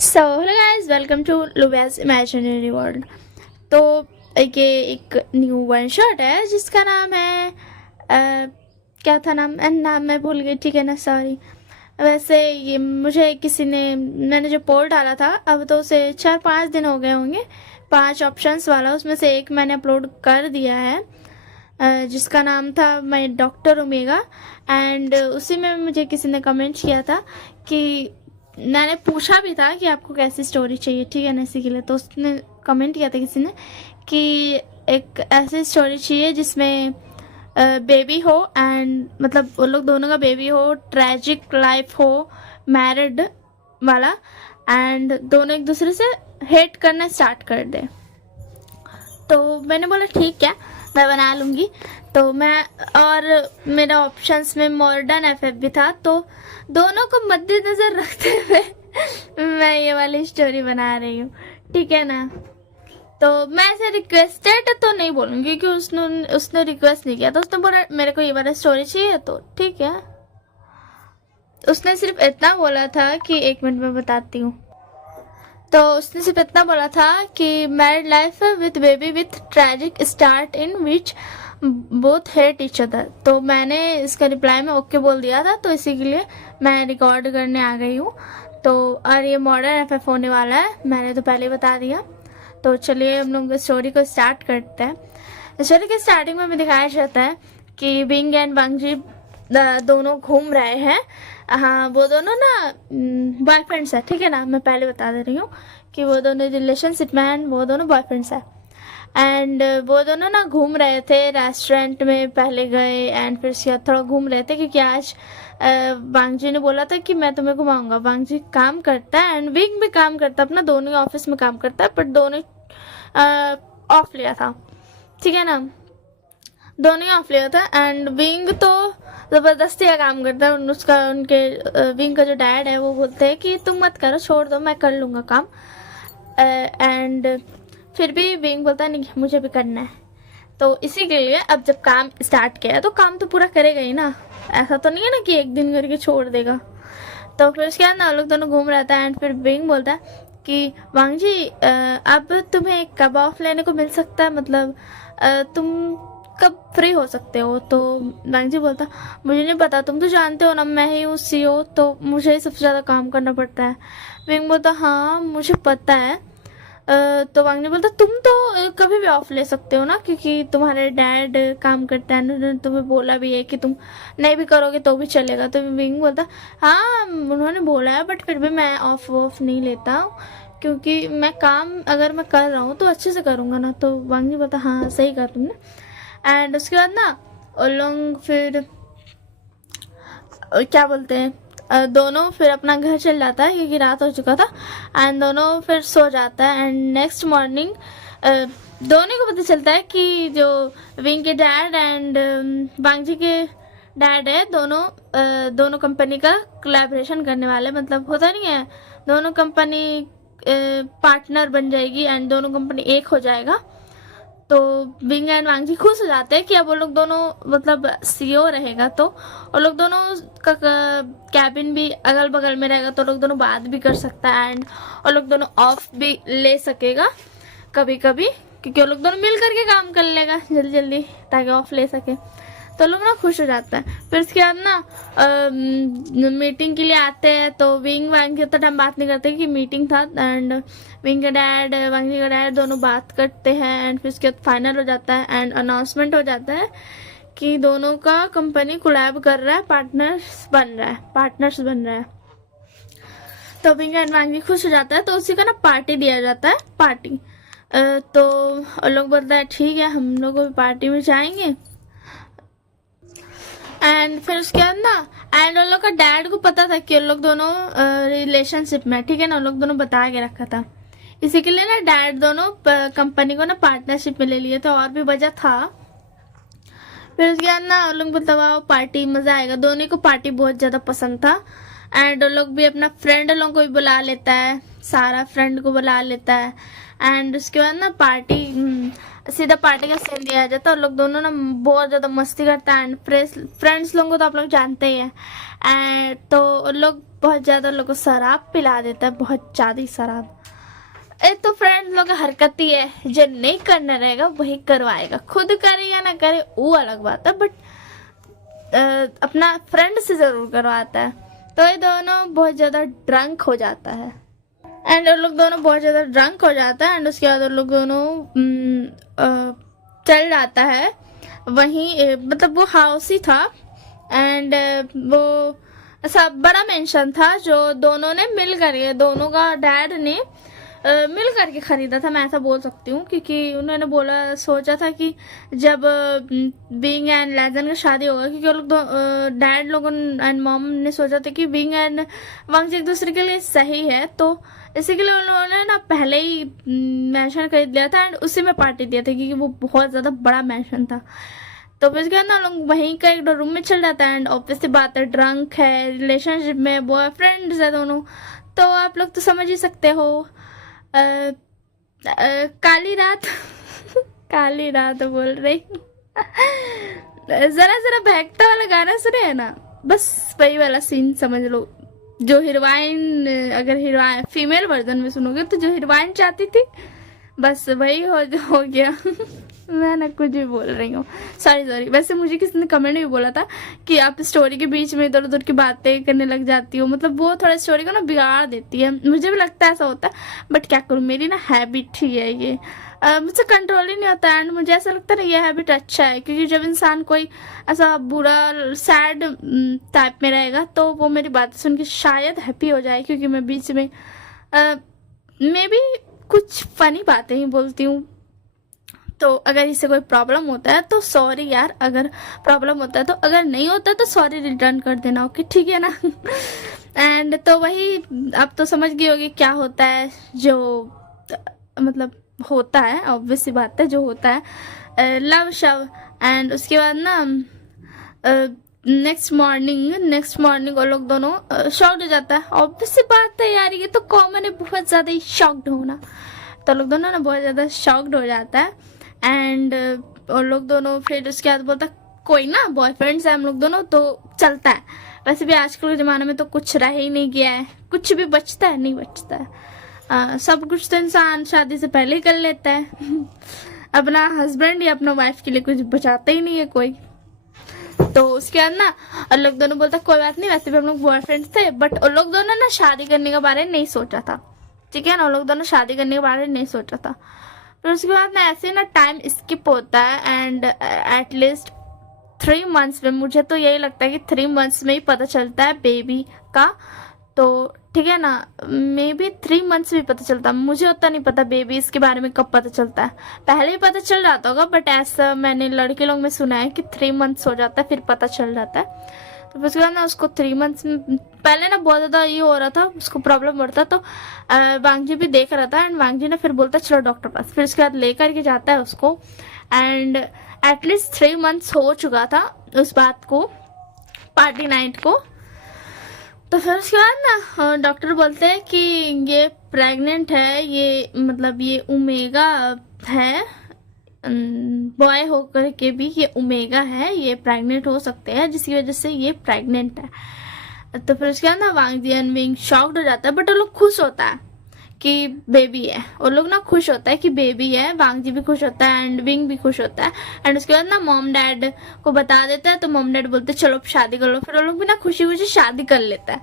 So hello guys, welcome to लुबैस imaginary world. तो ये एक न्यू वन शॉट है जिसका नाम है क्या था नाम मैं भूल गई। ठीक है ना, सॉरी। वैसे ये मुझे किसी ने, मैंने जो पोल डाला था अब तो उसे 4-5 दिन हो गए होंगे। 5 ऑप्शंस वाला उसमें से एक मैंने अपलोड कर दिया है, जिसका नाम था माय डॉक्टर ओमेगा। एंड उसी में मुझे किसी ने कमेंट किया था कि मैंने पूछा भी था कि आपको कैसी स्टोरी चाहिए, ठीक है ना, इसी के लिए। तो उसने कमेंट किया था किसी ने कि एक ऐसी स्टोरी चाहिए जिसमें बेबी हो, एंड मतलब वो लोग दोनों का बेबी हो, ट्रैजिक लाइफ हो, मैरिड वाला, एंड दोनों एक दूसरे से हेट करना स्टार्ट कर दे। तो मैंने बोला ठीक है, मैं बना लूँगी। तो मैं, और मेरा ऑप्शंस में मॉडर्न एफएफ भी था, तो दोनों को मद्देनजर रखते हुए मैं ये वाली स्टोरी बना रही हूँ, ठीक है ना। तो मैं ऐसे रिक्वेस्टेड तो नहीं बोलूँगी कि उसने रिक्वेस्ट नहीं किया था। उसने बोला मेरे को ये वाला स्टोरी चाहिए, तो ठीक है। उसने सिर्फ इतना बोला था कि 1 मिनट में बताती हूँ। तो उसने सिर्फ इतना बोला था कि married life with baby with tragic start in which both hate each other. तो मैंने इसका रिप्लाई में ओके बोल दिया था, तो इसी के लिए मैं रिकॉर्ड करने आ गई हूँ। तो और ये मॉडर्न एफएफ होने वाला है, मैंने तो पहले बता दिया। तो चलिए हम लोग स्टोरी को स्टार्ट करते हैं। स्टोरी के स्टार्टिंग में दिखाया जाता है कि बिंग एंड वांगजी दोनों घूम रहे हैं। हाँ, वो दोनों ना बॉयफ्रेंड्स है, ठीक है ना। मैं पहले बता दे रही हूँ कि वो दोनों रिलेशनशिप में हैं, वो दोनों बॉयफ्रेंड्स है। एंड वो दोनों ना घूम रहे थे रेस्टोरेंट में, पहले गए एंड फिर उसके बाद थोड़ा घूम रहे थे क्योंकि आज वांगजी ने बोला था कि मैं तुम्हें घुमाऊंगा। वांगजी काम करता है एंड विंग भी काम करता है, अपना दोनों ऑफिस में काम करता है, बट दोनों ऑफ लिया था, ठीक है ना। दोनों ही ऑफ लिया था। एंड विंग तो ज़बरदस्ती का काम करता है। उनके विंग का जो डैड है वो बोलते हैं कि तुम मत करो, छोड़ दो, मैं कर लूँगा काम। एंड फिर भी विंग बोलता है नहीं, मुझे भी करना है। तो इसी के लिए अब जब काम स्टार्ट किया है तो काम तो पूरा करेगा ही ना। ऐसा तो नहीं है ना कि एक दिन करके छोड़ देगा। तो फिर उसके बाद ना लोग दोनों घूम रहा था एंड फिर विंग बोलता है कि वांगजी अब तुम्हें कब ऑफ लेने को मिल सकता है, मतलब तुम कब फ्री हो सकते हो। तो वांगजी बोलता मुझे नहीं पता, तुम तो जानते हो ना मैं ही हूँ CEO, तो मुझे ही सबसे ज़्यादा काम करना पड़ता है। विंग बोलता हाँ मुझे पता है। तो वांगजी बोलता तुम तो कभी भी ऑफ ले सकते हो ना, क्योंकि तुम्हारे डैड काम करते हैं, उन्होंने तुम्हें बोला भी है कि तुम नहीं भी करोगे तो भी चलेगा। तो विंग बोलता हाँ उन्होंने बोला है, बट फिर भी मैं ऑफ नहीं लेता हूँ, क्योंकि मैं काम अगर मैं कर रहा हूँ तो अच्छे से करूँगा ना। तो वांगजी बोलता हाँ सही कहा तुमने। एंड उसके बाद ना उन लोग फिर क्या बोलते हैं, दोनों फिर अपना घर चल जाता है क्योंकि रात हो चुका था। एंड दोनों फिर सो जाता है। एंड नेक्स्ट मॉर्निंग दोनों को पता चलता है कि जो विंग के डैड एंड वांगजी के डैड है, दोनों कंपनी का कोलैबोरेशन करने वाले, मतलब होता नहीं है, दोनों कंपनी पार्टनर बन जाएगी एंड दोनों कंपनी एक हो जाएगा। तो विंग एंड वांगजी खुश हो जाते हैं कि अब वो लोग दोनों, मतलब CEO रहेगा तो वो लोग दोनों का कैबिन भी अगल बगल में रहेगा, तो लोग दोनों बात भी कर सकता है एंड वो लोग दोनों ऑफ भी ले सकेगा कभी कभी, क्योंकि वो लोग दोनों मिल करके काम कर लेगा जल्दी जल्दी ताकि ऑफ ले सके। तो लोग ना खुश हो जाता है। फिर उसके बाद ना मीटिंग के लिए आते हैं। तो विंग वांगजी उतना टाइम बात नहीं करते कि मीटिंग था। एंड विंग का डैड वांगजी का डैड दोनों बात करते हैं एंड फिर उसके बाद फाइनल हो जाता है एंड अनाउंसमेंट हो जाता है कि दोनों का कंपनी कोलैब कर रहा है, पार्टनर्स बन रहा है। तो विंग एंड वांगजी खुश हो जाता है, तो उसी का ना पार्टी दिया जाता है, पार्टी। तो लोग बोलता है ठीक है हम लोग भी पार्टी में जाएंगे। एंड फिर उसके बाद ना एंड उन लोग का डैड को पता था कि उन लोग दोनों रिलेशनशिप में, ठीक है ना, उन लोग दोनों बता के रखा था। इसी के लिए ना डैड दोनों कंपनी को ना पार्टनरशिप में ले लिए थे, और भी वजह था। फिर उसके बाद ना उन लोग बताओ पार्टी मजा आएगा। दोनों को पार्टी बहुत ज्यादा पसंद था एंड उन लोग भी अपना फ्रेंड लोगों को भी बुला लेता है, सारा फ्रेंड को बुला लेता है। एंड उसके बाद ना पार्टी सीधा पार्टी का सीन दिया जाता है। लोग दोनों ना बहुत ज़्यादा मस्ती करता है एंड फ्रेंड्स लोगों को तो आप लोग जानते ही हैं। एंड तो लोग बहुत ज़्यादा लोगों को शराब पिला देता है, बहुत ज़्यादा ही शराब। तो फ्रेंड्स लोग का हरकत ही है, जो नहीं करना रहेगा वही करवाएगा, खुद करे या ना करे वो अलग बात है, बट अपना फ्रेंड से ज़रूर करवाता है। तो ये दोनों बहुत ज़्यादा ड्रंक हो जाता है एंड उन लोग दोनों बहुत ज़्यादा ड्रंक हो जाता है एंड उसके बाद उन लोग दोनों चल जाता है वहीं, मतलब वो हाउस ही था एंड वो ऐसा बड़ा मेंशन था जो दोनों ने मिल करके, दोनों का डैड ने मिल करके खरीदा था, मैं ऐसा बोल सकती हूँ, क्योंकि उन्होंने बोला सोचा था कि जब बिंग एंड लेजन का शादी होगा, क्योंकि वो लोग डैड लोगों एंड मॉम ने सोचा था कि बिंग एंड वांगजी एक दूसरे के लिए सही है, तो इसी के लिए उन्होंने ना पहले ही मैंशन खरीद लिया था एंड उसी में पार्टी दिया था, क्योंकि वो बहुत ज़्यादा बड़ा मैंशन था। तो फिर क्या ना लोग वहीं का एक रूम में चल जाता है एंड ऑब्वियसली बात है, ड्रंक है, रिलेशनशिप में बॉयफ्रेंड्स है दोनों, तो आप लोग तो समझ ही सकते हो। काली रात काली रात बोल रही जरा जरा बहकता वाला गाना सुने है ना, बस वही वाला सीन समझ लो। जो हीरोइन, अगर हीरोइन फीमेल वर्जन में सुनोगे तो जो हीरोइन चाहती थी बस वही हो गया मैं ना कुछ भी बोल रही हूँ, सॉरी। वैसे मुझे किसी ने कमेंट भी बोला था कि आप स्टोरी के बीच में इधर उधर की बातें करने लग जाती हो, मतलब वो थोड़ा स्टोरी को ना बिगाड़ देती है, मुझे भी लगता है ऐसा होता है, बट क्या करूँ, मेरी ना हैबिट ही है ये, मुझसे कंट्रोल ही नहीं होता एंड मुझे ऐसा लगता है ना ये हैबिट अच्छा है, क्योंकि जब इंसान कोई ऐसा बुरा सैड टाइप में रहेगा तो वो मेरी बातें सुन के शायद हैप्पी हो जाए, क्योंकि मैं बीच में मे बी कुछ फनी बातें ही बोलती हूँ। तो अगर इससे कोई प्रॉब्लम होता है तो सॉरी यार, अगर प्रॉब्लम होता है तो, अगर नहीं होता तो सॉरी रिटर्न कर देना, ओके ठीक है ना एंड तो वही, अब तो समझ गई होगी क्या होता है, जो मतलब होता है, ऑब्वियस सी बात है, जो होता है लव शव एंड उसके बाद ना नेक्स्ट मॉर्निंग वो लोग दोनों शॉक्ड हो जाता है, ऑब्वियस सी बात है यार, ये तो कॉमन है बहुत ज़्यादा ही शॉक्ड होना, तो लोग दोनों ना बहुत ज़्यादा शॉक्ड हो जाता है एंड और लोग दोनों फिर उसके बाद बोलता कोई ना, बॉयफ्रेंड्स है हम लोग दोनों तो चलता है। वैसे भी आजकल के ज़माने में तो कुछ रह ही नहीं गया है, कुछ भी बचता है नहीं बचता है, सब कुछ तो इंसान शादी से पहले ही कर लेता है अपना हस्बैंड या अपना वाइफ के लिए कुछ बचाता ही नहीं है कोई। तो उसके बाद ना और लोग दोनों बोलता कोई बात नहीं, वैसे भी हम लोग बॉयफ्रेंड्स थे, बट उन लोग दोनों ना शादी करने के बारे में नहीं सोचा था, ठीक है ना, उन लोग दोनों शादी करने के बारे में नहीं सोचा था। फिर उसके बाद ना ऐसे ना टाइम स्किप होता है एंड एटलीस्ट 3 months में, मुझे तो यही लगता है कि 3 months में ही पता चलता है बेबी का, तो ठीक है ना, मे बी 3 months भी पता चलता, मुझे उतना नहीं पता बेबी इसके बारे में कब पता चलता है, पहले ही पता चल जाता होगा, बट ऐसा मैंने लड़के लोग में सुना है कि 3 months हो जाता है फिर पता चल जाता है। तो फिर उसके बाद ना उसको 3 months में, पहले ना बहुत ज़्यादा ये हो रहा था, उसको प्रॉब्लम हो रहा था, तो वांगजी भी देख रहा था एंड वांगजी ने फिर बोलता चलो डॉक्टर पास, फिर उसके बाद लेकर के जाता है उसको एंड एटलीस्ट 3 months हो चुका था उस बात को, पार्टी नाइट को। तो फिर उसके बाद ना डॉक्टर बोलते हैं कि ये प्रेग्नेंट है, ये मतलब ये ओमेगा है, बॉय होकर के भी ये ओमेगा है, ये प्रेग्नेंट हो सकते हैं जिसकी वजह से ये प्रेग्नेंट है। तो फिर उसके बाद ना वांगजी एंड विंग शॉक्ड हो जाता है, बट वो लोग खुश होता है कि बेबी है, वो लोग ना खुश होता है कि बेबी है, वांगजी भी खुश होता है एंड विंग भी खुश होता है एंड उसके बाद ना मॉम डैड को बता देता है, तो मॉम डैड बोलते चलो अब शादी कर लो, फिर वो लोग भी ना खुशी खुशी शादी कर लेता है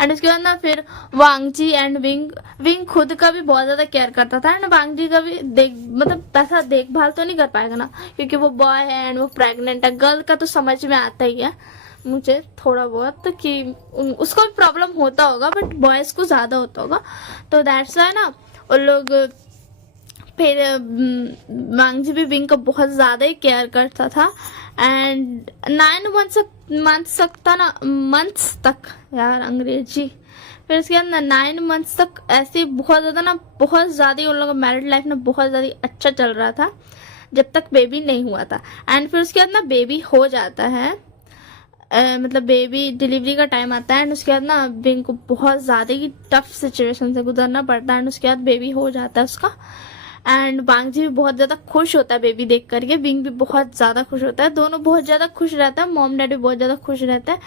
एंड उसके बाद ना फिर वांगजी एंड विंग खुद का भी बहुत ज़्यादा केयर करता था एंड वांगजी का भी मतलब ऐसा देखभाल तो नहीं कर पाएगा ना, क्योंकि वो बॉय है एंड वो प्रेग्नेंट है, गर्ल का तो समझ में आता ही है मुझे थोड़ा बहुत कि उसको भी प्रॉब्लम होता होगा, बट बॉयज़ को ज़्यादा होता होगा, तो दैट्स वाई ना वो लोग फिर वांगजी भी विंग का बहुत ज़्यादा ही केयर करता था एंड 9 months तक यार अंग्रेजी, फिर उसके बाद ना 9 months तक ऐसे बहुत ज़्यादा ना, बहुत ज़्यादा उन लोगों का मैरिड लाइफ ना बहुत ज़्यादा अच्छा चल रहा था जब तक बेबी नहीं हुआ था एंड फिर उसके बाद ना बेबी हो जाता है, मतलब बेबी डिलीवरी का टाइम आता है एंड उसके बाद ना विंग को बहुत ज़्यादा ही टफ सिचुएशन से गुजरना पड़ता है एंड उसके बाद बेबी हो जाता है उसका एंड बांगजी भी बहुत ज़्यादा खुश होता है बेबी देख करके, बिंग भी बहुत ज़्यादा खुश होता है, दोनों बहुत ज़्यादा खुश रहता है, मॉम डैड भी बहुत ज़्यादा खुश रहता है।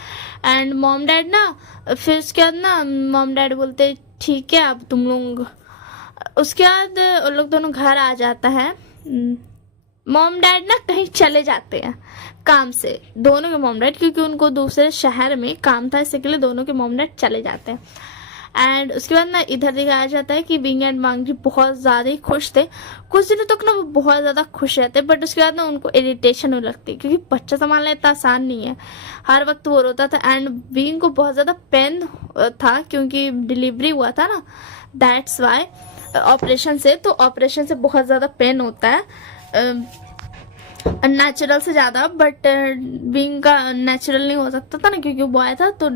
एंड मॉम डैड ना फिर उसके बाद ना मॉम डैड बोलते ठीक है अब तुम लोग, उसके बाद उन लोग दोनों घर आ जाता है। मॉम डैड ना कहीं चले जाते हैं काम से, दोनों के मॉम डैड, क्योंकि उनको दूसरे शहर में काम था, इसके लिए दोनों के मॉम डैड चले जाते हैं। एंड उसके बाद ना इधर दिखाया जाता है कि बिंग एंड बांगजी बहुत ज़्यादा ही खुश थे, कुछ दिनों तक ना वो बहुत ज़्यादा खुश रहते, बट उसके बाद ना उनको इरिटेशन होने लगती, क्योंकि बच्चा संभालना इतना आसान नहीं है, हर वक्त वो रोता था। एंड बिंग को बहुत ज़्यादा पेन था क्योंकि डिलीवरी हुआ था ना, दैट्स वाई, ऑपरेशन से, तो ऑपरेशन से बहुत ज़्यादा पेन होता है नेचुरल से ज़्यादा, बट बिंग का नेचुरल नहीं हो सकता था ना क्योंकि वो बॉय था, तो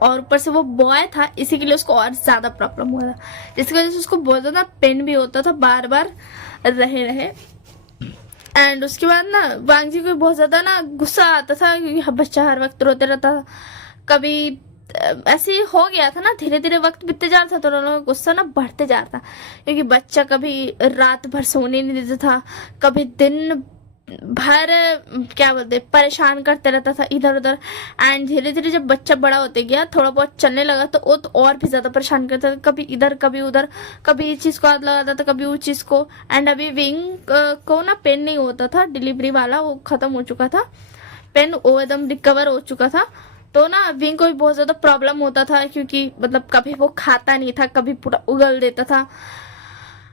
और ऊपर से वो बॉय था, इसी के लिए उसको और ज़्यादा प्रॉब्लम हुआ था, जिसकी वजह से उसको बहुत ज़्यादा पेन भी होता था बार बार रहे। एंड उसके बाद ना बांगजी को बहुत ज़्यादा ना गुस्सा आता था क्योंकि बच्चा हर वक्त रोते रहता था, कभी ऐसे ही हो गया था ना, धीरे धीरे वक्त बीतते जा रहा था तो उन लोगों का गुस्सा ना बढ़ते जा रहा था, क्योंकि बच्चा कभी रात भर सोने नहीं देता था, कभी दिन भर क्या बोलते परेशान करते रहता था इधर उधर। एंड धीरे धीरे जब बच्चा बड़ा होते गया, थोड़ा बहुत चलने लगा, तो वो तो और भी ज़्यादा परेशान करता था, कभी इधर कभी उधर, कभी इस चीज़ को हाथ लगाता था, कभी उस चीज़ को। एंड अभी विंग को ना पेन नहीं होता था, डिलीवरी वाला वो ख़त्म हो चुका था, पेन वो एकदम रिकवर हो चुका था, तो ना विंग को भी बहुत ज़्यादा प्रॉब्लम होता था, क्योंकि मतलब कभी वो खाता नहीं था, कभी पूरा उगल देता था।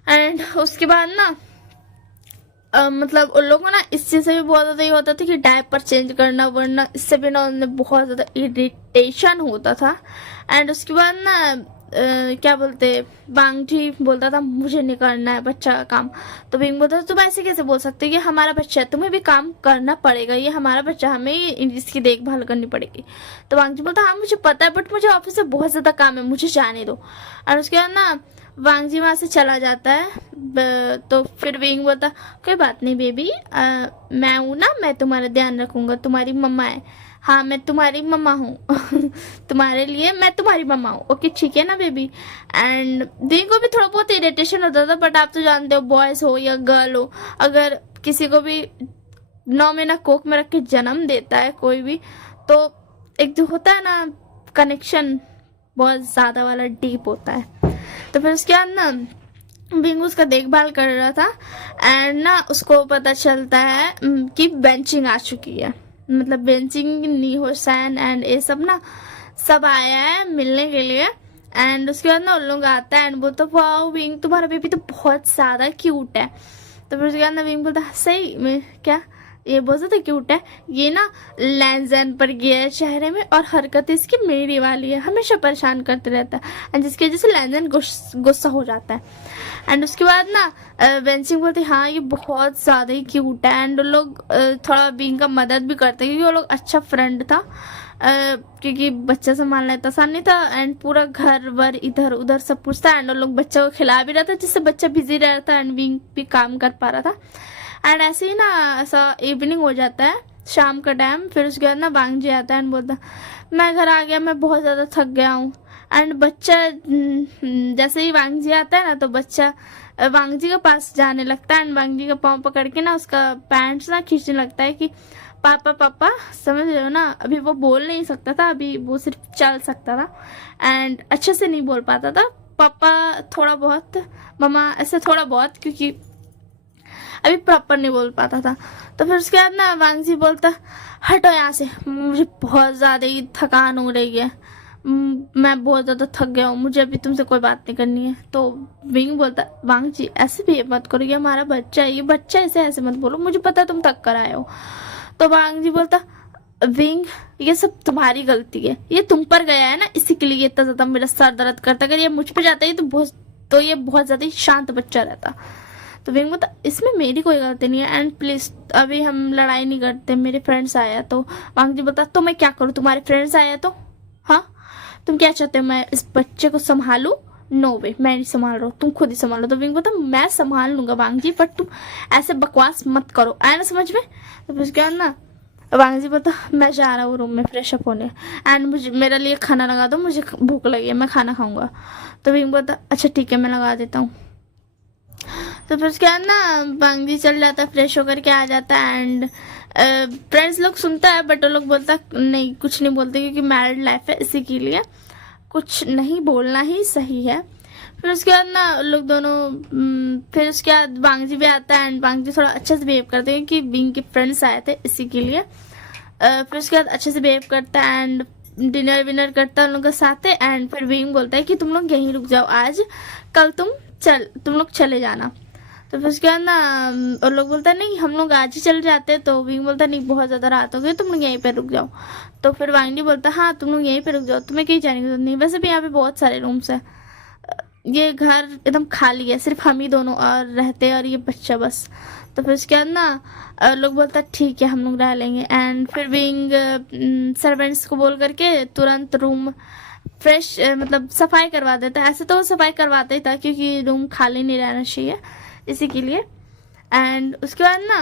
एंड उसके बाद ना मतलब उन लोगों को ना इस चीज़ से भी बहुत ज़्यादा ये होता था कि डायपर चेंज करना, वरना इससे भी ना उन्हें बहुत ज़्यादा इरिटेशन होता था। एंड उसके बाद ना क्या बोलते बांगजी बोलता था मुझे नहीं करना है बच्चा का काम, तो बिंग बोलता था तुम ऐसे कैसे बोल सकते हो, ये हमारा बच्चा है, तुम्हें भी काम करना पड़ेगा, ये हमारा बच्चा, हमें इसकी देखभाल करनी पड़ेगी। तो बांगजी बोलता हाँ मुझे पता है, बट मुझे ऑफिस से बहुत ज़्यादा काम है, मुझे जाने दो। और उसके बाद ना वांगजी वहाँ से चला जाता है, तो फिर विंग बोलता कोई बात नहीं बेबी, मैं हूँ ना, मैं तुम्हारा ध्यान रखूँगा, तुम्हारी मम्मा है, हाँ मैं तुम्हारी मम्मा हूँ तुम्हारे लिए मैं तुम्हारी मम्मा हूँ, ओके ठीक है ना बेबी। एंड विंग को भी थोड़ा बहुत इरिटेशन होता था, बट आप तो जानते हो बॉयज़ हो या गर्ल हो, अगर किसी को भी 9 महीना कोख में रख के जन्म देता है कोई भी, तो एक जो होता है ना कनेक्शन बहुत ज़्यादा वाला डीप होता है। तो फिर उसके बाद ना बिंग उसका देखभाल कर रहा था, एंड ना उसको पता चलता है कि बेंचिंग आ चुकी है, मतलब बेंचिंग नीहो सैन एंड ये सब ना सब आया है मिलने के लिए। एंड उसके बाद ना उन लोग आता है एंड बोलता वाह विंग तुम्हारा बेबी तो बहुत ज़्यादा क्यूट है। तो फिर उसके बाद ना विंग बोलता सही में क्या, ये बहुत ज़्यादा क्यूट है, ये ना लैंजन पर गया है चेहरे में, और हरकतें इसकी मेरी वाली है, हमेशा परेशान करते रहता है, एंड जिसकी वजह से लैंजन गुस्सा हो जाता है। एंड उसके बाद ना बेंचिंग बोलती हाँ ये बहुत ज़्यादा ही क्यूट है। एंड लोग थोड़ा बिंग का मदद भी करते हैं, क्योंकि वो लोग अच्छा फ्रेंड था, क्योंकि बच्चा संभालना इतना आसान नहीं था, एंड पूरा घर वर इधर उधर सब कुछ था, एंड लोग बच्चा को खिला भी रहा था, जिससे बच्चा बिजी रहता है, एंड बिंग भी काम कर पा रहा था। एंड ऐसे ही ना ऐसा इवनिंग हो जाता है, शाम का टाइम। फिर उसके बाद ना बांगजी आता है एंड बोलता मैं घर आ गया, मैं बहुत ज़्यादा थक गया हूँ। एंड बच्चा जैसे ही वांगजी आता है ना, तो बच्चा वांगजी के पास जाने लगता है, एंड वांगजी का पाँव पकड़ के ना उसका पैंट्स ना खींचने लगता है कि पापा पापा, समझ रहे हो ना, अभी वो बोल नहीं सकता था, अभी वो सिर्फ चल सकता था, एंड अच्छे से नहीं बोल पाता था, पापा थोड़ा बहुत, मम्मा ऐसे थोड़ा बहुत, क्योंकि अभी प्रॉपर नहीं बोल पाता था। तो फिर उसके बाद ना वांगजी बोलता हटो यहाँ से, मुझे बहुत ज़्यादा ही थकान हो रही है, मैं बहुत ज़्यादा थक गया हूँ, मुझे अभी तुमसे कोई बात नहीं करनी है। तो विंग बोलता वांगजी ऐसे भी मत करो, ये हमारा बच्चा है, ये बच्चा ऐसे मत बोलो, मुझे पता है तुम थक कर आए हो। तो वांगजी बोलता विंग ये सब तुम्हारी गलती है, ये तुम पर गया है ना, इसी के लिए इतना ज़्यादा मेरा सर दर्द करता, अगर ये मुझ पर जाता है तो ये बहुत ज़्यादा ही शांत बच्चा रहता। तो विंग बोलता इसमें मेरी कोई गलती नहीं है, एंड प्लीज़ अभी हम लड़ाई नहीं करते, मेरे फ्रेंड्स आया। तो वांगजी बोलता तो मैं क्या करूँ, तुम्हारे फ्रेंड्स आया तो, हाँ तुम क्या चाहते हो मैं इस बच्चे को संभालूँ? नो वे, मैं नहीं संभाल रहा हूँ, तुम खुद ही संभालो। तो विंग बोलता मैं संभाल लूँगा वांगजी, बट तुम ऐसे बकवास मत करो, आया ना समझ में। तो फिर क्या ना वांगजी बोलता मैं जा रहा हूँ रूम में फ्रेश अप होने, एंड मुझे मेरे लिए खाना लगा दो, मुझे भूख लगी है, मैं खाना खाऊंगा। तो विंग बोलता अच्छा ठीक है मैं लगा देता हूँ। तो फिर उसके बाद ना बांगजी चल जाता है, फ्रेश होकर के आ जाता है एंड फ्रेंड्स लोग सुनता है बट वो लोग बोलता नहीं, कुछ नहीं बोलते क्योंकि मैरिड लाइफ है, इसी के लिए कुछ नहीं बोलना ही सही है। फिर उसके बाद ना लोग दोनों फिर उसके बाद बांगजी भी आता है एंड बांगजी थोड़ा अच्छे से बिहेव करते हैं कि बिंग के फ्रेंड्स आए थे इसी के लिए। फिर उसके बाद अच्छे से बिहेव करता है एंड डिनर विनर करता है उन लोगों के साथ एंड फिर बिंग बोलता है कि तुम लोग यहीं रुक जाओ आज, कल तुम लोग चले जाना। तो फिर उसके बाद ना और लोग बोलता है नहीं हम लोग आज ही चल जाते हैं। तो विंग बोलता है नहीं बहुत ज़्यादा रात हो गई, तुम लोग यहीं पे रुक जाओ। तो फिर वांगडी बोलता है हाँ तुम लोग यहीं पे रुक जाओ, तुम्हें कहीं जाने की जरूरत नहीं, वैसे भी यहाँ पे बहुत सारे रूम्स है, ये घर एकदम खाली है, सिर्फ हम ही दोनों और रहते हैं और ये बच्चा बस। तो फिर उसके बाद ना लोग बोलता है ठीक है हम लोग रह लेंगे एंड फिर विंग सर्वेंट्स को बोल करके तुरंत रूम फ्रेश मतलब सफाई करवा देता है। ऐसे तो वो सफाई करवाता ही था क्योंकि रूम खाली नहीं रहना चाहिए इसी के लिए। एंड उसके बाद ना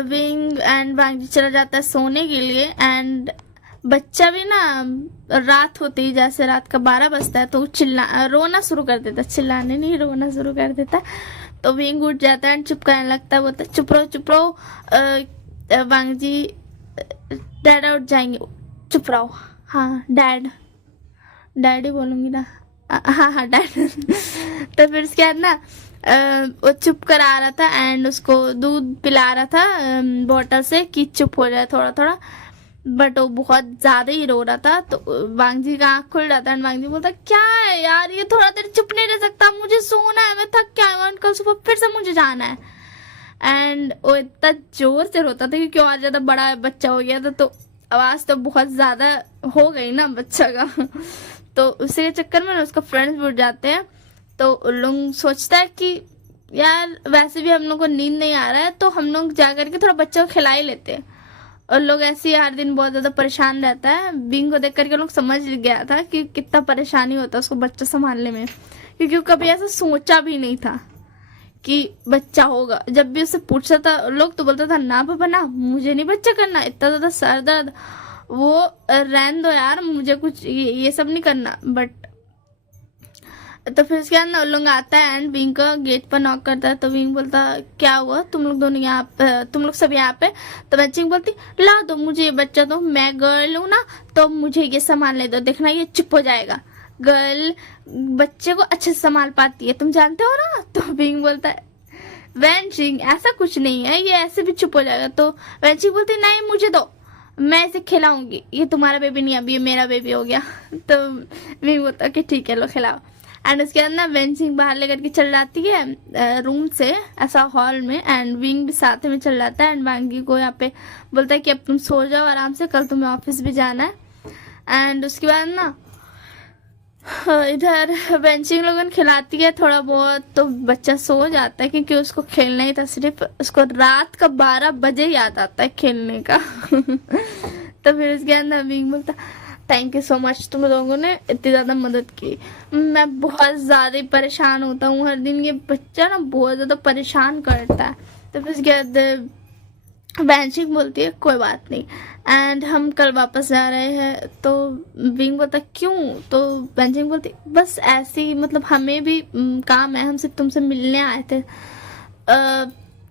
विंग एंड वांगजी चला जाता है सोने के लिए एंड बच्चा भी ना रात होती ही जैसे रात का 12 बजता है तो रोना शुरू कर देता है, चिल्लाने नहीं रोना शुरू कर देता है। तो विंग उठ जाता है एंड चुप करने लगता है, बोलता है चुप रहो वांगजी डैडा उठ जाएंगे, चुप रहो। हाँ डैडी बोलूँगी ना, हाँ डैड। तो फिर उसके बाद ना वो चुप कर आ रहा था एंड उसको दूध पिला रहा था बॉटल से कि चुप हो जाए थोड़ा थोड़ा, बट वो बहुत ज़्यादा ही रो रहा था। तो वांगजी का आँख खुल जाता है एंड वांगजी बोलता क्या है यार ये थोड़ा देर चुप नहीं रह सकता, मुझे सोना है, मैं थक के आया हूँ, कल सुबह फिर से मुझे जाना है। एंड वो इतना जोर से रोता था क्योंकि और ज़्यादा बड़ा बच्चा हो गया था तो आवाज़ तो बहुत ज़्यादा हो गई ना बच्चा का। तो उसी के चक्कर में उसका फ्रेंड्स भी उठ जाते हैं। तो लोग सोचता है कि यार वैसे भी हम लोग को नींद नहीं आ रहा है तो हम लोग जा करके थोड़ा बच्चे को खिला ही लेते हैं। और लोग ऐसे ही हर दिन बहुत ज़्यादा परेशान रहता है। बिंग को देख करके लोग समझ गया था कि कितना परेशानी होता है उसको बच्चा संभालने में, क्योंकि वो कभी ऐसा सोचा भी नहीं था कि बच्चा होगा। जब भी उससे पूछता था लोग तो बोलता था ना पापा ना, मुझे नहीं बच्चा करना, इतना ज़्यादा सर दर्द, वो रहने दो यार, मुझे कुछ ये सब नहीं करना। बट तो फिर उसके बाद लोग आता है एंड विंग का गेट पर नॉक करता है। तो विंग बोलता क्या हुआ, तुम लोग दोनों यहाँ तुम लोग सब यहाँ पे। तो मैचिंग बोलती ला दो मुझे ये बच्चा, तो मैं गर्ल हूँ ना तो मुझे ये संभाल ले दो, देखना ये चुप हो जाएगा, गर्ल बच्चे को अच्छे से संभाल पाती है, तुम जानते हो ना। तो विंग बोलता है वैनचिंग ऐसा कुछ नहीं है, ये ऐसे भी चुप हो जाएगा। तो वैनचिंग बोलती नहीं मुझे दो, मैं इसे खिलाऊंगी, ये तुम्हारा बेबी नहीं अभी ये मेरा बेबी हो गया। तो विंग बोलता कि ठीक है लो खिलाओ। एंड उसके बाद ना वेंचिंग बाहर लेकर के चल जाती है रूम से ऐसा हॉल में एंड विंग भी साथ में चल जाता है एंड वांगी को यहाँ पे बोलता है कि अब तुम सो जाओ आराम से, कल तुम्हें ऑफिस भी जाना है। एंड उसके बाद ना इधर वेंचिंग लोगन खिलाती है थोड़ा बहुत तो बच्चा सो जाता है क्योंकि उसको खेलना ही था, सिर्फ उसको रात का 12 बजे याद आता है खेलने का। तो फिर उसके अंदर विंग बोलता थैंक यू सो मच, तुम लोगों ने इतनी ज़्यादा मदद की, मैं बहुत ज़्यादा परेशान होता हूँ हर दिन, ये बच्चा ना बहुत ज़्यादा परेशान करता है। तो फिर उसके बाद वेंचिंग बोलती है कोई बात नहीं एंड हम कल वापस जा रहे हैं। तो विंग बोलता क्यों। तो वेंचिंग बोलती बस ऐसे ही, मतलब हमें भी काम है, हम सिर्फ तुमसे मिलने आए थे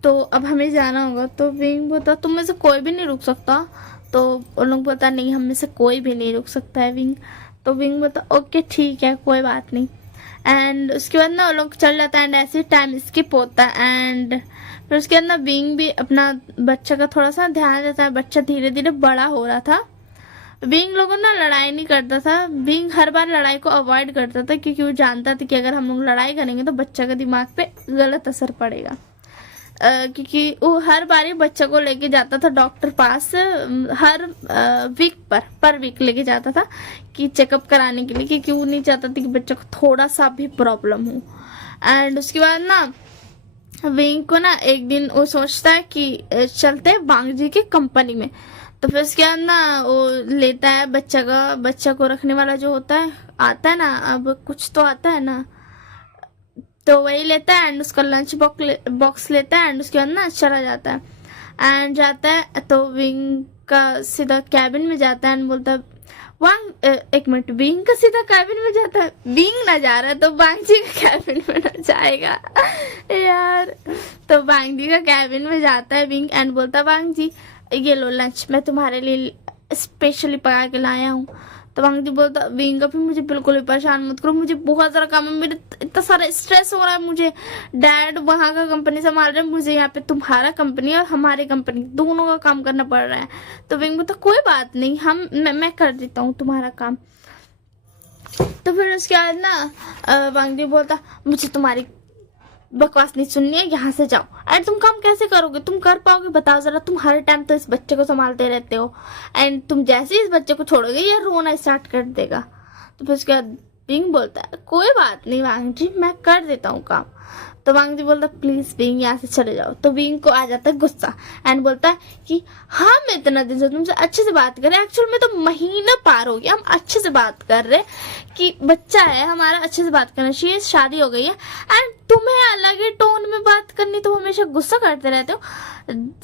तो अब हमें जाना होगा। तो विंग बोलता तुम में से कोई भी नहीं रुक सकता। तो उन लोग बोलता नहीं हम में से कोई भी नहीं रुक सकता है विंग। तो विंग बोलता ओके ठीक है कोई बात नहीं। एंड उसके बाद ना वो लोग चल जाता है एंड ऐसे टाइम स्किप होता है एंड फिर उसके बाद ना विंग भी अपना बच्चा का थोड़ा सा ध्यान देता है। बच्चा धीरे धीरे बड़ा हो रहा था। विंग लोगों ना लड़ाई नहीं करता था, विंग हर बार लड़ाई को अवॉइड करता था क्योंकि वो जानता था कि अगर हम लोग लड़ाई करेंगे तो बच्चा का दिमाग पे गलत असर पड़ेगा। क्योंकि वो हर बारी बच्चे को लेके जाता था डॉक्टर पास, हर वीक पर वीक लेके जाता था कि चेकअप कराने के लिए, क्योंकि वो नहीं चाहता था कि बच्चे को थोड़ा सा भी प्रॉब्लम हो। एंड उसके बाद ना विंग को ना एक दिन वो सोचता है कि चलते हैं वांगजी की कंपनी में। तो फिर उसके बाद ना वो लेता है बच्चा को रखने वाला जो होता है आता है ना, अब कुछ तो आता है ना, तो वही लेता है एंड उसका लंच बॉक्स लेता है एंड उसके बाद ना चला जाता है एंड जाता है तो विंग का सीधा कैबिन में जाता है एंड बोलता है एक मिनट, विंग का सीधा कैबिन में जाता है? विंग ना जा रहा है तो बांग जी का कैबिन में ना जाएगा यार। तो बांग जी का कैबिन में जाता है विंग एंड बोलता, बांग जी ये लो लंच, मैं तुम्हारे लिए स्पेशली पका के लाया हूँ। तो बांग जी बोलता, विंग भी मुझे बिल्कुल भी परेशान मत करो, मुझे बहुत सारा काम है, मेरे इतना सारा स्ट्रेस हो रहा है, मुझे डैड वहाँ का कंपनी संभाल रहे हैं, मुझे यहाँ पे तुम्हारा कंपनी और हमारी कंपनी दोनों का काम करना पड़ रहा है। तो विंग बोलता, कोई बात नहीं, मैं कर देता हूँ तुम्हारा काम। तो फिर उसके बाद ना बांग जी बोलता, मुझे तुम्हारी बकवास नहीं सुननी है, यहाँ से जाओ। एंड तुम काम कैसे करोगे, तुम कर पाओगे बताओ जरा, तुम हर टाइम तो इस बच्चे को संभालते रहते हो एंड तुम जैसे ही इस बच्चे को छोड़ोगे ये रोना स्टार्ट कर देगा। तो फिर उसके बाद विंग बोलता है, कोई बात नहीं वांग जी, मैं कर देता हूँ काम। तो वांग जी बोलता, प्लीज विंग यहाँ से चले जाओ। तो विंग को आ जाता है गुस्सा एंड बोलता है कि हाँ मैं इतना दिन से तुमसे अच्छे से बात कर रहे, एक्चुअल में तो महीना पार हो गया, हम अच्छे से बात कर रहे कि बच्चा है हमारा, अच्छे से बात करना चाहिए, शादी हो गई है एंड तुम्हें अलग ही टोन में बात करनी, तो हमेशा गुस्सा करते रहते हो।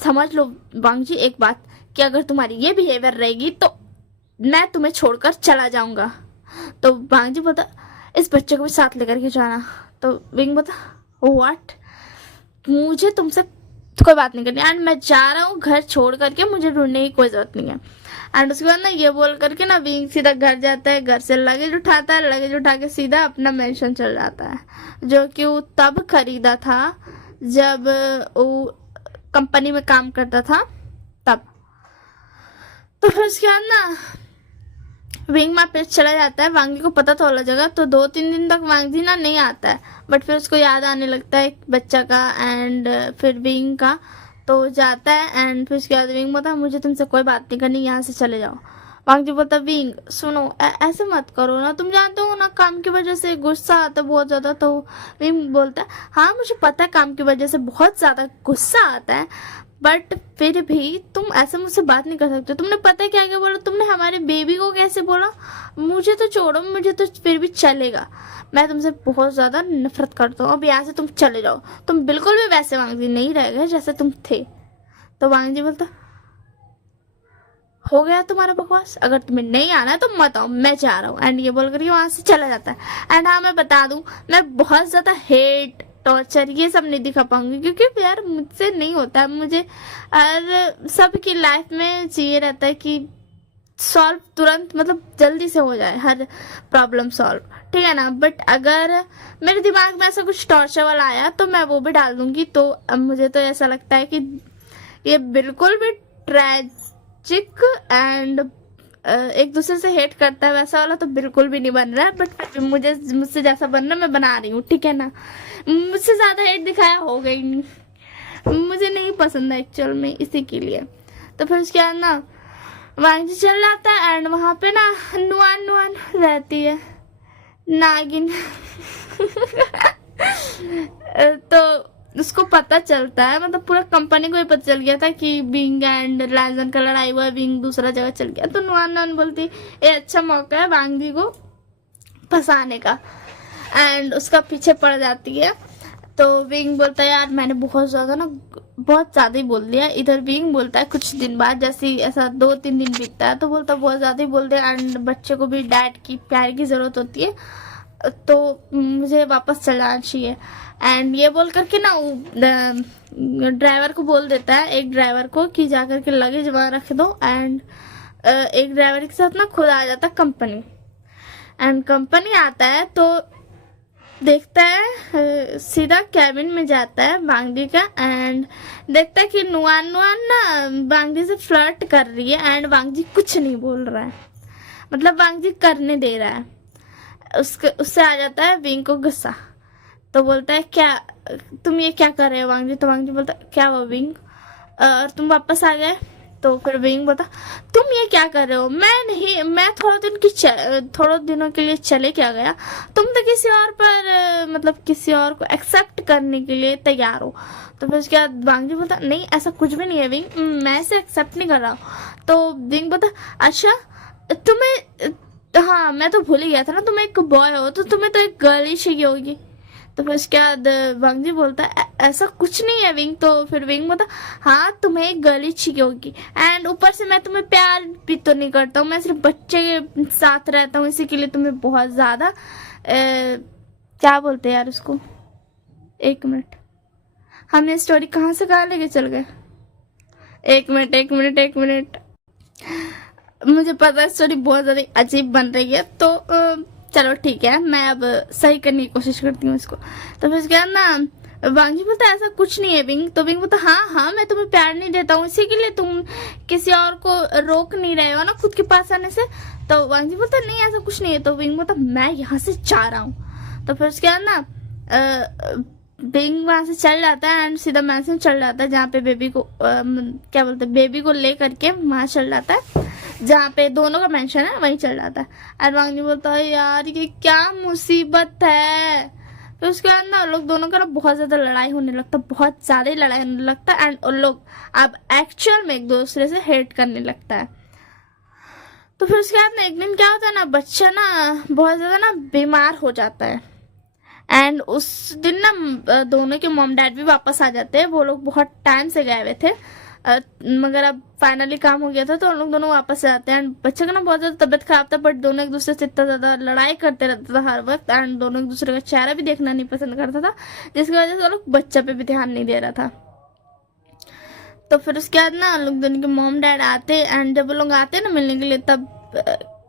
समझ लो वांग जी एक बात, कि अगर तुम्हारी ये बिहेवियर रहेगी तो मैं तुम्हें छोड़कर चला जाऊंगा। तो वांग जी बोलता, इस बच्चे को भी साथ लेकर के जाना। तो विंग बोलता, व्हाट, मुझे तुमसे कोई बात नहीं करनी एंड मैं जा रहा हूँ घर छोड़ करके, मुझे ढूंढने की कोई जरूरत नहीं है। एंड उसके बाद ना ये बोल करके ना विंग सीधा घर जाता है, घर से लगेज उठाता है, लगेज उठा के सीधा अपना मेंशन चल जाता है, जो कि वो तब खरीदा था जब वो कंपनी में काम करता था तब। तो फिर उसके बाद ना विंग वापस चला जाता है, वांगी को पता तो लग जाएगा, तो 2-3 दिन तक वांगी ना नहीं आता है, बट फिर उसको याद आने लगता है बच्चा का एंड फिर विंग का, तो जाता है एंड फिर उसके बाद विंग बोलता है, मुझे तुमसे कोई बात नहीं करनी, यहाँ से चले जाओ। वांग जी बोलता, विंग सुनो ऐसे मत करो ना, तुम जानते हो ना काम की वजह से गुस्सा आता है बहुत ज़्यादा। तो विंग बोलता है, हाँ मुझे पता है काम की वजह से बहुत ज़्यादा गुस्सा आता है, बट फिर भी तुम ऐसे मुझसे बात नहीं कर सकते, तुमने पता है क्या क्या बोला, तुमने हमारे बेबी को कैसे बोला, मुझे तो छोड़ो, मुझे तो फिर भी चलेगा, मैं तुमसे बहुत ज़्यादा नफरत करता हूँ, अब यहाँ से तुम चले जाओ, तुम बिल्कुल भी वैसे वांग जी नहीं रह गए जैसे तुम थे। तो वांग जी बोलता, हो गया तुम्हारा बकवास, अगर तुम्हें नहीं आना है तो मत आओ, मैं जा रहा हूँ। एंड ये बोल करके वहाँ से चला जाता है। एंड हाँ मैं बता दूँ, मैं बहुत ज़्यादा हेट टॉर्चर ये सब नहीं दिखा पाऊंगी, क्योंकि यार मुझसे नहीं होता है, मुझे और सबकी लाइफ में चाहिए रहता है कि सॉल्व तुरंत, मतलब जल्दी से हो जाए हर प्रॉब्लम सॉल्व, ठीक है ना। बट अगर मेरे दिमाग में ऐसा कुछ टॉर्चर वाला आया तो मैं वो भी डाल दूंगी। तो अब मुझे तो ऐसा लगता है कि ये बिल्कुल भी ट्रेजिक एंड एक दूसरे से हेट करता है वैसा वाला तो बिल्कुल भी नहीं बन रहा है, बट मुझसे जैसा बनना मैं बना रही हूँ, ठीक है ना। मुझसे ज्यादा हेट दिखाया हो गई नहीं, मुझे नहीं पसंद है एक्चुअल में, इसी के लिए। तो फिर उसके बाद ना वांग जी चल जाता है एंड वहां पे ना नुआन रहती है नागिन तो उसको पता चलता है, मतलब पूरा कंपनी को ही पता चल गया था कि विंग एंड लैंजन का लड़ाई हुआ है, विंग दूसरा जगह चल गया। तो नुआन बोलती ये अच्छा मौका है वांग जी को फंसाने का, एंड उसका पीछे पड़ जाती है। तो विंग बोलता है, यार मैंने बहुत ज़्यादा ही बोल दिया। इधर विंग बोलता है कुछ दिन बाद, जैसे ऐसा 2-3 दिन बीतता है तो बोलता बहुत ज़्यादा ही बोल दिया एंड बच्चे को भी डैड की प्यार की ज़रूरत होती है, तो मुझे वापस चलना चाहिए। एंड ये बोल करके ना ड्राइवर को बोल देता है, एक ड्राइवर को कि जा करके लगेज वहाँ रख दो, एंड एक ड्राइवर के साथ ना खुद आ जाता है कंपनी। एंड कंपनी आता है तो देखता है सीधा कैबिन में जाता है बांगी का एंड देखता है कि नुआन ना बांगी से फ्लर्ट कर रही है एंड बांगी कुछ नहीं बोल रहा है, मतलब बांगी करने दे रहा है। उससे आ जाता है विंग को गुस्सा, तो बोलता है क्या तुम ये क्या कर रहे हो वांग जी। तो वांग जी बोलता क्या हुआ विंग, और तुम वापस आ गए। तो फिर विंग बोलता तुम ये क्या कर रहे हो, मैं थोड़े दिनों के लिए चले क्या गया, तुम तो किसी और पर मतलब किसी और को एक्सेप्ट करने के लिए तैयार हो। तो फिर उसके बाद वांग जी बोलता नहीं ऐसा कुछ भी नहीं है विंग, मैं इसे एक्सेप्ट नहीं कर रहा हूँ। तो विंग बोलता अच्छा तुम्हें, हाँ मैं तो भूल ही गया था ना, तुम एक बॉय हो तो तुम्हें तो एक गर्ल ही चाहिए होगी। तो फिर उसके बाद वांग जी बोलता है ऐसा कुछ नहीं है विंग। तो फिर विंग बोलता हाँ तुम्हें एक गर्ल चाहिए होगी, एंड ऊपर से मैं तुम्हें प्यार भी तो नहीं करता हूँ, मैं सिर्फ बच्चे के साथ रहता हूँ, इसी के लिए तुम्हें बहुत ज्यादा क्या बोलते हैं यार उसको, एक मिनट, हम ये स्टोरी कहाँ से कहाँ लेके चल गए, एक मिनट, मुझे पता है स्टोरी बहुत ज्यादा अजीब बन रही है, तो चलो ठीक है, मैं अब सही करने की कोशिश करती हूँ इसको। तो फिर क्या ना वांगी बोलता है ऐसा कुछ नहीं है विंग। तो विंग बोलता हाँ मैं तुम्हें प्यार नहीं देता हूँ, इसी के लिए तुम किसी और को रोक नहीं रहे हो ना खुद के पास आने से। तो वांगी बोलता नहीं ऐसा कुछ नहीं है। तो विंग बोलता मैं यहाँ से जा रहा हूँ। तो फिर उसके बाद ना विंग वहां से चल जाता है एंड सीधा मैंशन चल जाता है, जहाँ पे बेबी को क्या बोलते हैं, बेबी को ले करके वहां चल जाता है जहाँ पे दोनों का मेंशन है, वहीं चल जाता है। एंड वांगी बोलता है यार ये क्या मुसीबत है। तो उसके बाद ना लोग दोनों का ना बहुत ज्यादा लड़ाई होने लगता, बहुत ज्यादा लड़ाई होने लगता है, एंड उन लोग अब एक्चुअल में एक दूसरे से हेट करने लगता है। तो फिर उसके बाद ना एक दिन क्या होता है ना, बच्चा ना बहुत ज्यादा ना बीमार हो जाता है, एंड उस दिन ना दोनों के मॉम डैड भी वापस आ जाते हैं। वो लोग बहुत टाइम से गए हुए थे, मगर अब फाइनली काम हो गया था, तो हम लोग दोनों वापस आ जाते हैं। एंड बच्चे का ना बहुत ज्यादा तबियत खराब था, बट दोनों एक दूसरे से इतना ज्यादा लड़ाई करते रहता था हर वक्त, एंड दोनों एक दूसरे का चेहरा भी देखना नहीं पसंद करता था, जिसकी वजह से वो लोग बच्चा पे भी ध्यान नहीं दे रहा था। तो फिर उसके बाद ना लोग दोनों के मॉम डैड आते, एंड जब वो लोग आते ना मिलने के लिए, तब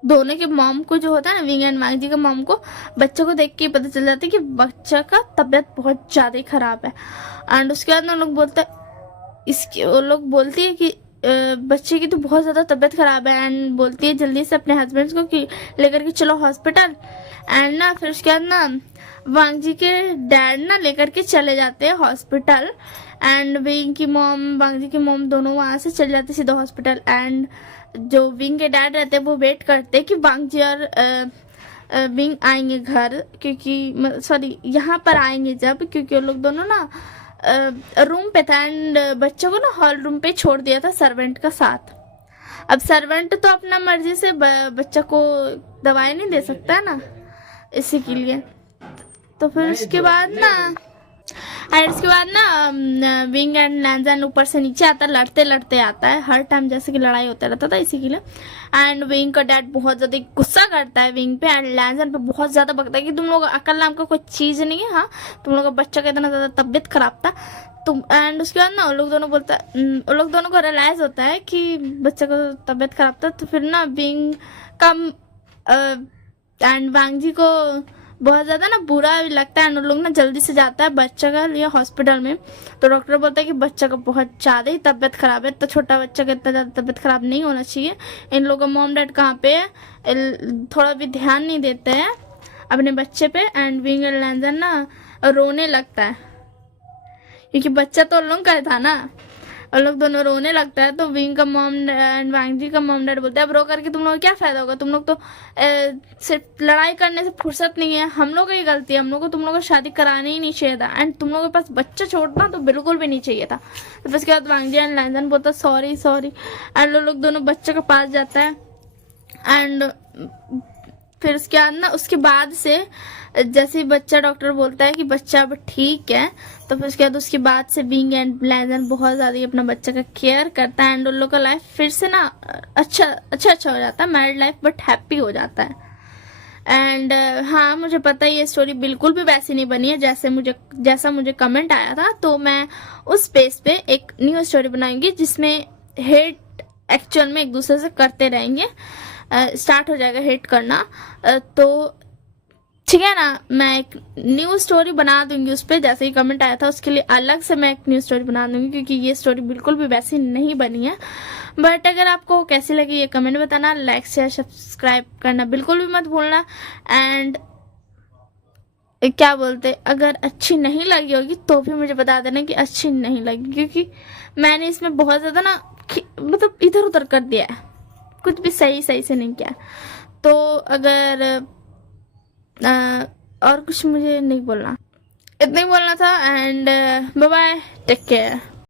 दोनों के मॉम को जो होता है ना, विंग एंड वांग जी के मॉम को बच्चे को देख के पता चल जाता है कि बच्चा का तबियत बहुत ज्यादा ही खराब है। एंड उसके बाद ना लोग बोलते इसके, वो लोग बोलती है कि बच्चे की तो बहुत ज्यादा तबियत खराब है, एंड बोलती है जल्दी से अपने हस्बैंड को कि लेकर के चलो हॉस्पिटल। एंड ना फिर उसके बाद ना वांग जी के डैड ना लेकर के चले जाते हैं हॉस्पिटल, एंड विंग की मॉम वांग जी की मॉम दोनों वहां से चले जाते सीधा हॉस्पिटल। एंड जो विंग के डैड रहते हैं वो वेट करते हैं कि वांग जी और विंग आएंगे घर, क्योंकि सॉरी यहाँ पर आएंगे जब, क्योंकि वो लोग दोनों ना रूम पे था, एंड बच्चों को ना हॉल रूम पे छोड़ दिया था सर्वेंट का साथ। अब सर्वेंट तो अपना मर्जी से बच्चा को दवाई नहीं दे सकता है ना, इसी के लिए। तो फिर उसके बाद ना विंग एंड लैंजन ऊपर से नीचे आता, लड़ते लड़ते आता है, हर टाइम जैसे कि लड़ाई होता रहता था, इसी के लिए। एंड विंग का डैड बहुत ज्यादा गुस्सा करता है विंग पे, एंड लैंजन पे बहुत ज्यादा बकता है कि तुम लोग अकल नाम का कोई चीज नहीं है, हाँ तुम लोग का बच्चा का इतना ज्यादा तबियत खराब था तुम। एंड उसके बाद ना वो लोग दोनों को रियलाइज होता है कि बच्चे को तबियत खराब था। तो फिर ना विंग का एंड वांग जी को बहुत ज्यादा ना बुरा भी लगता है, एंड उन लोग ना जल्दी से जाता है बच्चा का लिए हॉस्पिटल में। तो डॉक्टर बोलता है कि बच्चा का बहुत ज्यादा ही तबियत खराब है, तो छोटा बच्चा का इतना ज्यादा तबियत खराब नहीं होना चाहिए। इन लोगों का मॉम डैड कहाँ पे थोड़ा भी ध्यान नहीं देते हैं अपने बच्चे पे, एंड विंग एंड लैंजन ना रोने लगता है, क्योंकि बच्चा तो उन लोग का था ना, और लोग दोनों रोने लगता है। तो विंग का मॉम एंड वांग जी का मॉम डैड बोलते हैं अब रो करके तुम लोग को क्या फायदा होगा, तुम लोग तो सिर्फ लड़ाई करने से फुर्सत नहीं है, हम लोग की गलती है, हम लोग को तुम लोग को शादी कराना ही नहीं चाहिए था, एंड तुम लोगों के पास बच्चा छोड़ना तो बिल्कुल भी नहीं चाहिए था। तो फिर उसके बाद वांग जी एंड लैंजन बोलता सॉरी, एंड लोग दोनों बच्चे के पास जाता है। एंड फिर उसके बाद से जैसे ही बच्चा, डॉक्टर बोलता है कि बच्चा अब ठीक है, तो फिर उसके बाद से विंग एंड लैंजन बहुत ज्यादा अपना बच्चा का केयर करता है, एंड उन लोग का लाइफ फिर से ना अच्छा हो जाता है, मैरिड लाइफ, बट हैप्पी हो जाता है। एंड हाँ मुझे पता है ये स्टोरी बिल्कुल भी वैसी नहीं बनी है जैसा मुझे कमेंट आया था, तो मैं उस बेस पे एक न्यू स्टोरी बनाऊंगी जिसमें हेट एक्चुअल में एक दूसरे से करते रहेंगे, स्टार्ट हो जाएगा हेट करना। तो ठीक है ना, मैं एक न्यू स्टोरी बना दूंगी उस पर, जैसे ही कमेंट आया था उसके लिए अलग से मैं एक न्यू स्टोरी बना दूंगी, क्योंकि ये स्टोरी बिल्कुल भी वैसी नहीं बनी है। बट अगर आपको कैसी लगी ये कमेंट बताना, लाइक शेयर सब्सक्राइब करना बिल्कुल भी मत भूलना। एंड क्या बोलते, अगर अच्छी नहीं लगी होगी तो भी मुझे बता देना कि अच्छी नहीं लगी, क्योंकि मैंने इसमें बहुत ज्यादा ना मतलब इधर उधर कर दिया है, कुछ भी सही से नहीं किया। तो अगर और कुछ मुझे नहीं बोलना, इतना ही बोलना था। And bye bye, take care.